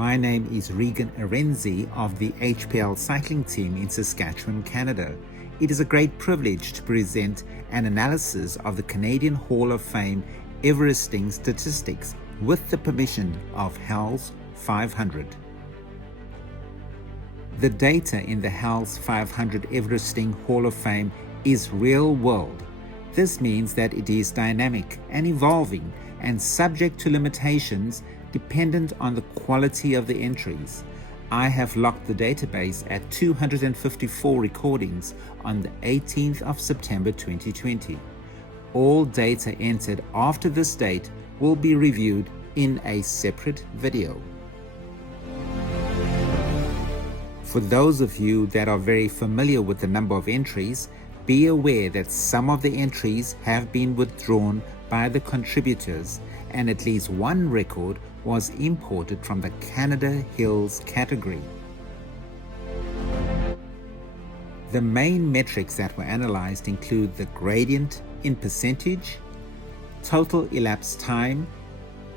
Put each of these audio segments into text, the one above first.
My name is Regan Arenzi of the HPL cycling team in Saskatchewan, Canada. It is a great privilege to present an analysis of the Canadian Hall of Fame Everesting statistics with the permission of HALS 500. The data in the HALS 500 Everesting Hall of Fame is real world. This means that it is dynamic and evolving and subject to limitations dependent on the quality of the entries. I have locked the database at 254 recordings on the 18th of September 2020. All data entered after this date will be reviewed in a separate video. For those of you that are very familiar with the number of entries, be aware that some of the entries have been withdrawn by the contributors and at least one record was imported from the Canada Hills category. The main metrics that were analyzed include the gradient in percentage, total elapsed time,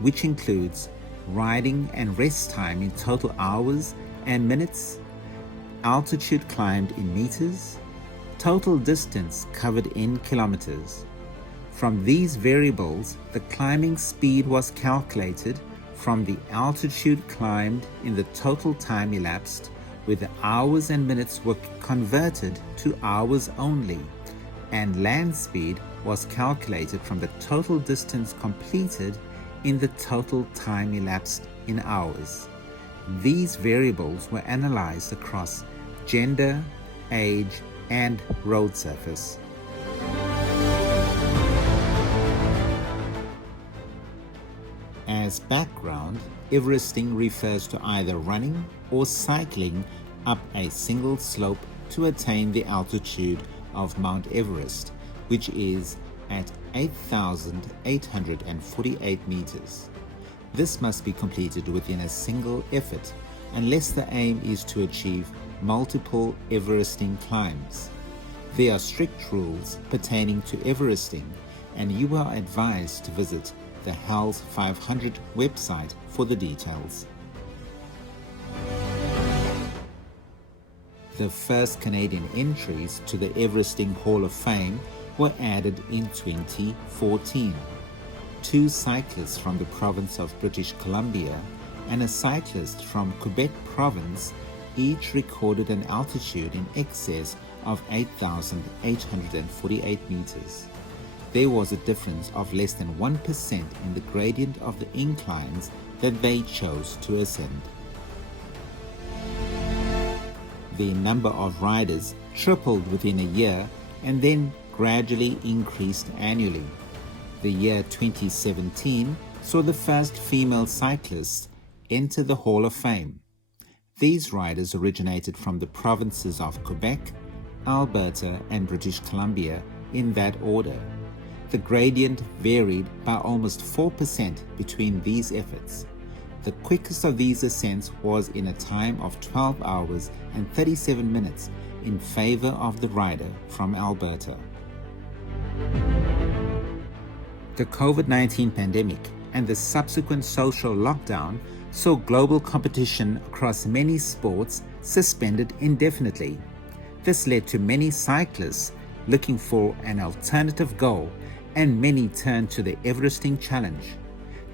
which includes riding and rest time in total hours and minutes, altitude climbed in meters, total distance covered in kilometers. From these variables, the climbing speed was calculated from the altitude climbed in the total time elapsed, where the hours and minutes were converted to hours only, and land speed was calculated from the total distance completed in the total time elapsed in hours. These variables were analyzed across gender, age, and road surface. As background, Everesting refers to either running or cycling up a single slope to attain the altitude of Mount Everest, which is at 8,848 meters. This must be completed within a single effort, unless the aim is to achieve multiple Everesting climbs. There are strict rules pertaining to Everesting, and you are advised to visit the HALS 500 website for the details. The first Canadian entries to the Everesting Hall of Fame were added in 2014. Two cyclists from the province of British Columbia and a cyclist from Quebec province each recorded an altitude in excess of 8,848 meters. There was a difference of less than 1% in the gradient of the inclines that they chose to ascend. The number of riders tripled within a year and then gradually increased annually. The year 2017 saw the first female cyclists enter the Hall of Fame. These riders originated from the provinces of Quebec, Alberta, and British Columbia in that order. The gradient varied by almost 4% between these efforts. The quickest of these ascents was in a time of 12 hours and 37 minutes in favor of the rider from Alberta. The COVID-19 pandemic and the subsequent social lockdown saw global competition across many sports suspended indefinitely. This led to many cyclists looking for an alternative goal, and many turned to the Everesting Challenge.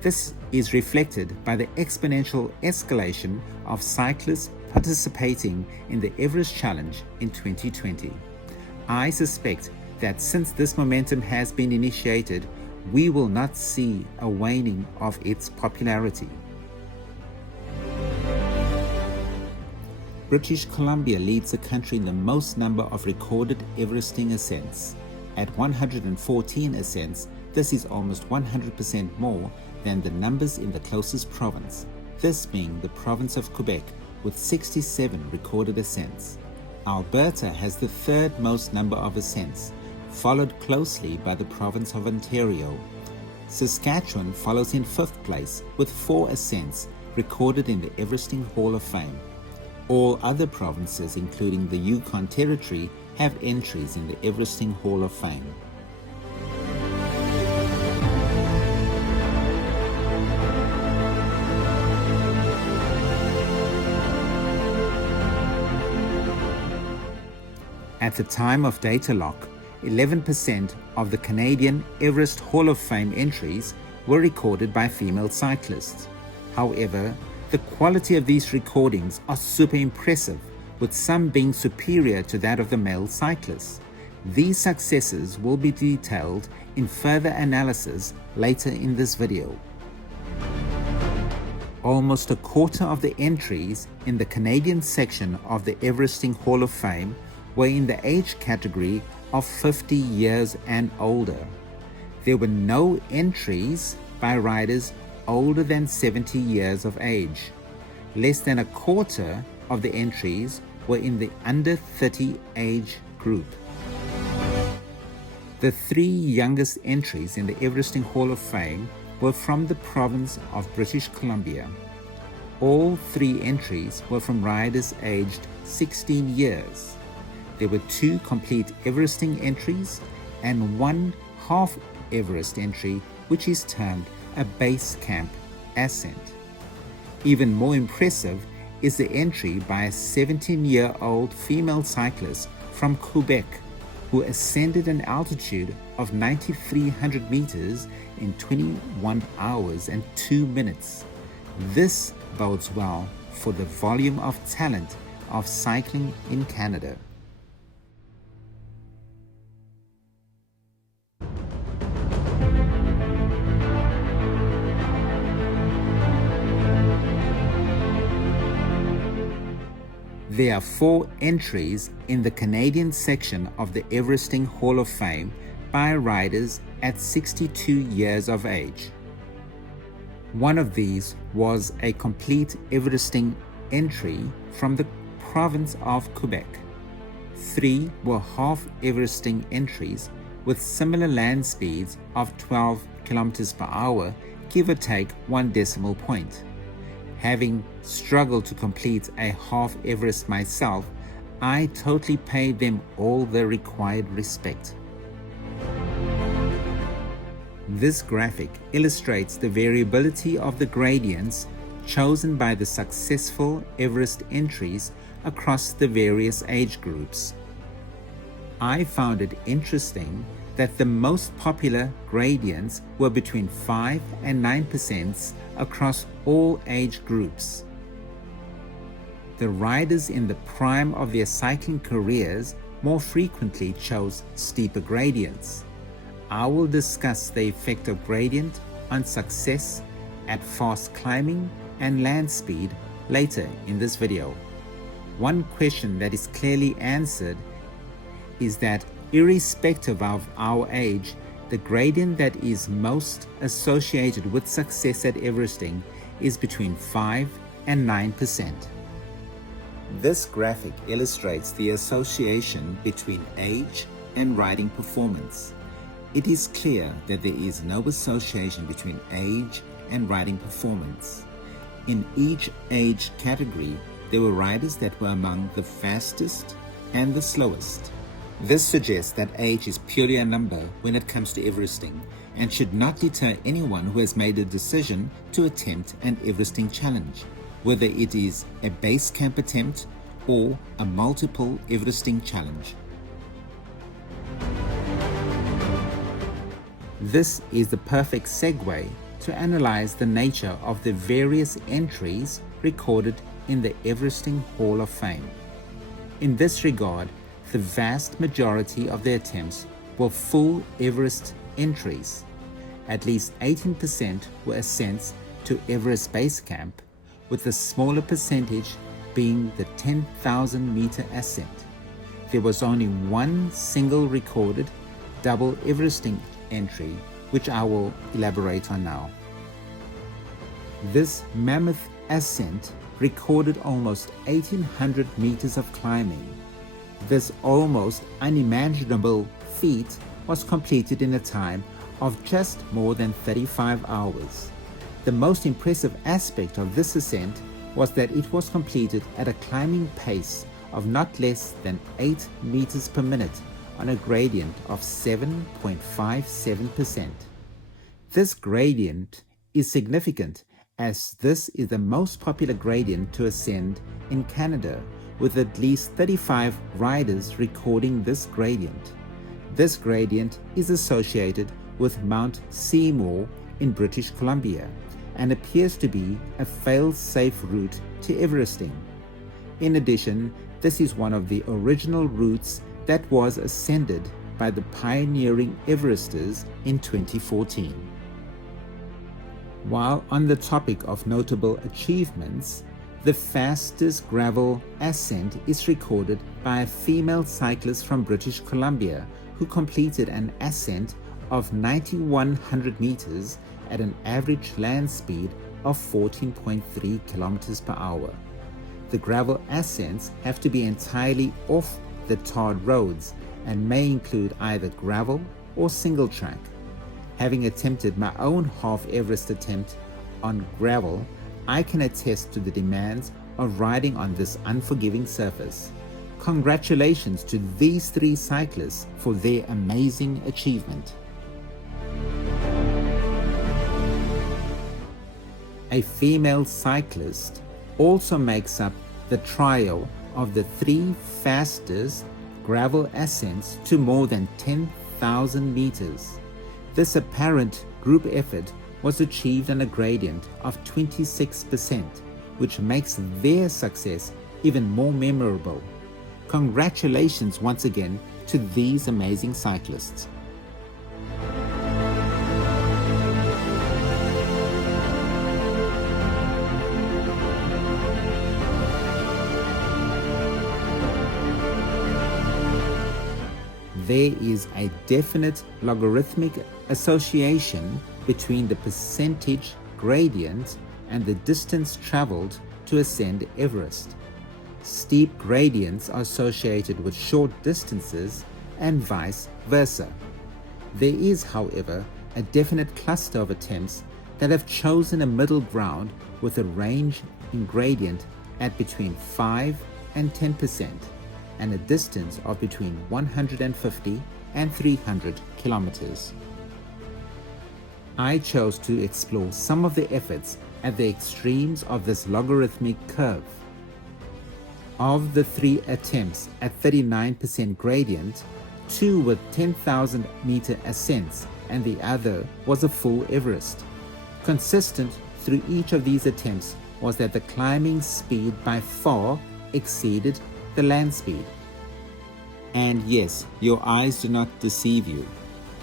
This is reflected by the exponential escalation of cyclists participating in the Everest Challenge in 2020. I suspect that since this momentum has been initiated, we will not see a waning of its popularity. British Columbia leads the country in the most number of recorded Everesting ascents. At 114 ascents, this is almost 100% more than the numbers in the closest province, this being the province of Quebec with 67 recorded ascents. Alberta has the third most number of ascents, followed closely by the province of Ontario. Saskatchewan follows in fifth place with 4 ascents recorded in the Everesting Hall of Fame. All other provinces, including the Yukon Territory, have entries in the Everesting Hall of Fame. At the time of data lock, 11% of the Canadian Everest Hall of Fame entries were recorded by female cyclists. However, the quality of these recordings are super impressive, with some being superior to that of the male cyclists. These successes will be detailed in further analysis later in this video. Almost a quarter of the entries in the Canadian section of the Everesting Hall of Fame were in the age category of 50 years and older. There were no entries by riders older than 70 years of age. Less than a quarter of the entries were in the under 30 age group. The three youngest entries in the Everesting Hall of Fame were from the province of British Columbia. All three entries were from riders aged 16 years. There were 2 complete Everesting entries and 1 half Everest entry, which is termed a base camp ascent. Even more impressive is the entry by a 17-year-old female cyclist from Quebec who ascended an altitude of 9,300 meters in 21 hours and 2 minutes. This bodes well for the volume of talent of cycling in Canada. There are 4 entries in the Canadian section of the Everesting Hall of Fame by riders at 62 years of age. One of these was a complete Everesting entry from the province of Quebec. 3 were half Everesting entries with similar land speeds of 12 kilometers per hour, give or take 1 decimal point. Having struggled to complete a half Everest myself, I totally paid them all the required respect. This graphic illustrates the variability of the gradients chosen by the successful Everest entries across the various age groups. I found it interesting that the most popular gradients were between 5 and 9% across all age groups. The riders in the prime of their cycling careers more frequently chose steeper gradients. I will discuss the effect of gradient on success at fast climbing and land speed later in this video. One question that is clearly answered is that irrespective of our age, the gradient that is most associated with success at Everesting is between 5 and 9%. This graphic illustrates the association between age and riding performance. It is clear that there is no association between age and riding performance. In each age category, there were riders that were among the fastest and the slowest. This suggests that age is purely a number when it comes to Everesting and should not deter anyone who has made a decision to attempt an Everesting challenge, whether it is a base camp attempt or a multiple Everesting challenge. This is the perfect segue to analyze the nature of the various entries recorded in the Everesting Hall of Fame. In this regard, the vast majority of the attempts were full Everest entries. At least 18% were ascents to Everest Base Camp, with a smaller percentage being the 10,000 meter ascent. There was only one single recorded double Everesting entry, which I will elaborate on now. This mammoth ascent recorded almost 1,800 meters of climbing. This almost unimaginable feat was completed in a time of just more than 35 hours. The most impressive aspect of this ascent was that it was completed at a climbing pace of not less than 8 meters per minute on a gradient of 7.57%. This gradient is significant as this is the most popular gradient to ascend in Canada, with at least 35 riders recording this gradient. This gradient is associated with Mount Seymour in British Columbia and appears to be a fail-safe route to Everesting. In addition, this is one of the original routes that was ascended by the pioneering Everesters in 2014. While on the topic of notable achievements, the fastest gravel ascent is recorded by a female cyclist from British Columbia who completed an ascent of 9,100 meters at an average land speed of 14.3 kilometers per hour. The gravel ascents have to be entirely off the tarred roads and may include either gravel or single track. Having attempted my own half Everest attempt on gravel, I can attest to the demands of riding on this unforgiving surface. Congratulations to these three cyclists for their amazing achievement. A female cyclist also makes up the trio of the three fastest gravel ascents to more than 10,000 meters. This apparent group effort was achieved on a gradient of 26%, which makes their success even more memorable. Congratulations once again to these amazing cyclists. There is a definite logarithmic association between the percentage gradient and the distance traveled to ascend Everest. Steep gradients are associated with short distances and vice versa. There is, however, a definite cluster of attempts that have chosen a middle ground with a range in gradient at between 5 and 10%. And a distance of between 150 and 300 kilometers. I chose to explore some of the efforts at the extremes of this logarithmic curve. Of the three attempts at 39% gradient, two were 10,000 meter ascents and the other was a full Everest. Consistent through each of these attempts was that the climbing speed by far exceeded the land speed. And yes, your eyes do not deceive you.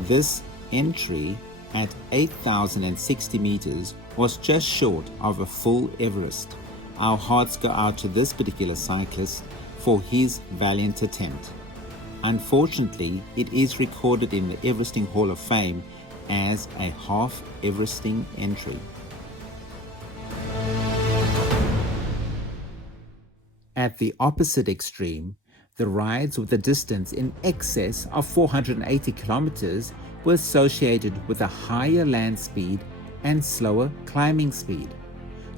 This entry at 8,060 meters was just short of a full Everest. Our hearts go out to this particular cyclist for his valiant attempt. Unfortunately, it is recorded in the Everesting Hall of Fame as a half Everesting entry. At the opposite extreme, the rides with a distance in excess of 480 kilometers were associated with a higher land speed and slower climbing speed.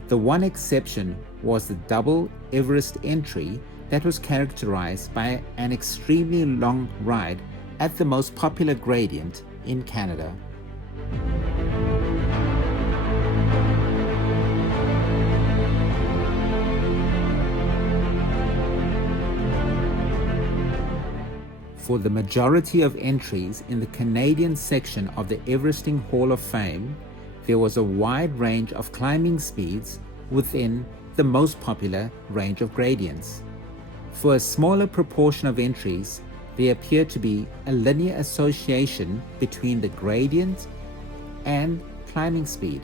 The one exception was the double Everest entry that was characterized by an extremely long ride at the most popular gradient in Canada. For the majority of entries in the Canadian section of the Everesting Hall of Fame, there was a wide range of climbing speeds within the most popular range of gradients. For a smaller proportion of entries, there appeared to be a linear association between the gradient and climbing speed.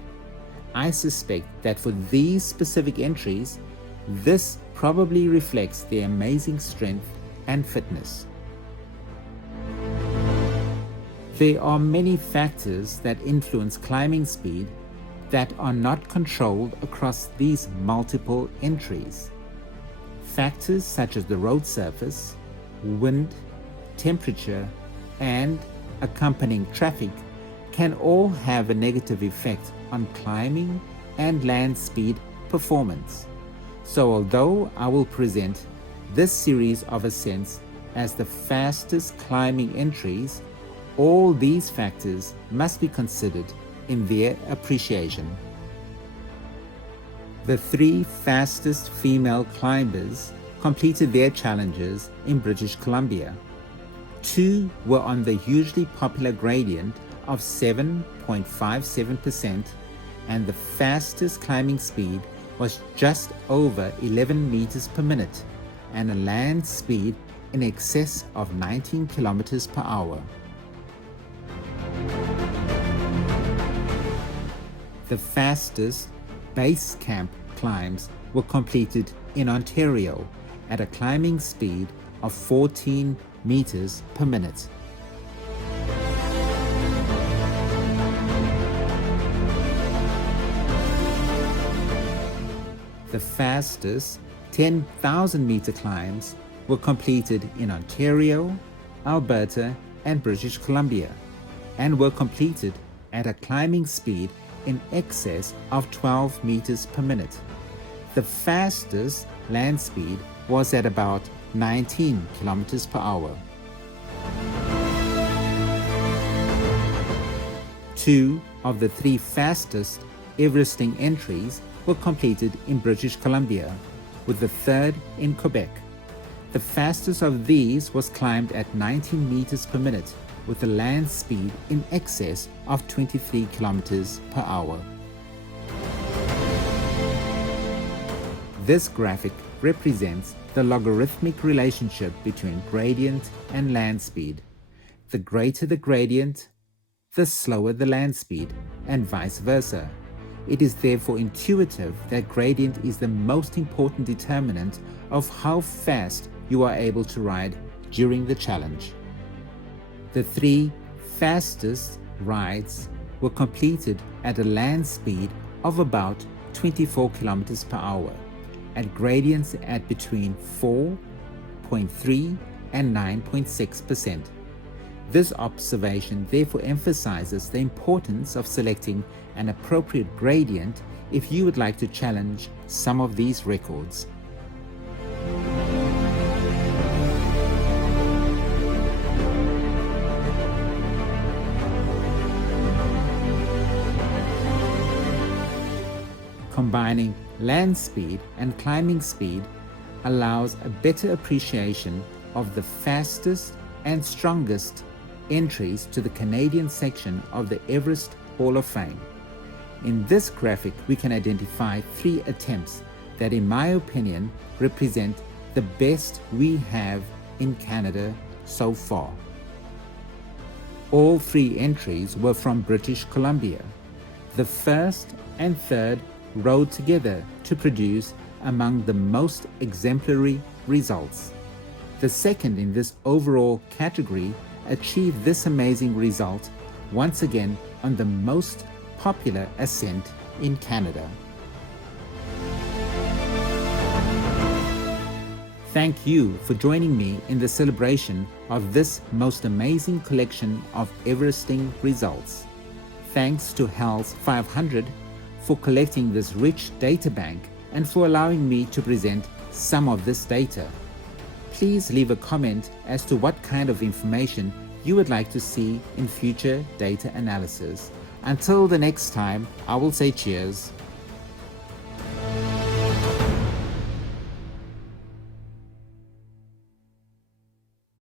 I suspect that for these specific entries, this probably reflects their amazing strength and fitness. There are many factors that influence climbing speed that are not controlled across these multiple entries. Factors such as the road surface, wind, temperature, and accompanying traffic can all have a negative effect on climbing and land speed performance. So although I will present this series of ascents as the fastest climbing entries, all these factors must be considered in their appreciation. The three fastest female climbers completed their challenges in British Columbia. 2 were on the hugely popular gradient of 7.57%, and the fastest climbing speed was just over 11 meters per minute and a land speed in excess of 19 kilometers per hour. The fastest base camp climbs were completed in Ontario at a climbing speed of 14 meters per minute. The fastest 10,000 meter climbs were completed in Ontario, Alberta, and British Columbia, and were completed at a climbing speed in excess of 12 meters per minute. The fastest land speed was at about 19 kilometers per hour. 2 of the 3 fastest Everesting entries were completed in British Columbia, with the 3rd in Quebec. The fastest of these was climbed at 19 meters per minute, with a land speed in excess of 23 kilometers per hour. This graphic represents the logarithmic relationship between gradient and land speed. The greater the gradient, the slower the land speed, and vice versa. It is therefore intuitive that gradient is the most important determinant of how fast you are able to ride during the challenge. The 3 fastest rides were completed at a land speed of about 24 kilometers per hour, at gradients at between 4.3 and 9.6%. This observation therefore emphasizes the importance of selecting an appropriate gradient if you would like to challenge some of these records. Combining land speed and climbing speed allows a better appreciation of the fastest and strongest entries to the Canadian section of the Everest Hall of Fame. In this graphic, we can identify 3 attempts that, in my opinion, represent the best we have in Canada so far. All 3 entries were from British Columbia. The 1st and 3rd rode together to produce among the most exemplary results. The 2nd in this overall category achieved this amazing result once again on the most popular ascent in Canada. Thank you for joining me in the celebration of this most amazing collection of Everesting results. Thanks to HALS 500 for collecting this rich data bank and for allowing me to present some of this data. Please leave a comment as to what kind of information you would like to see in future data analysis. Until the next time, I will say cheers.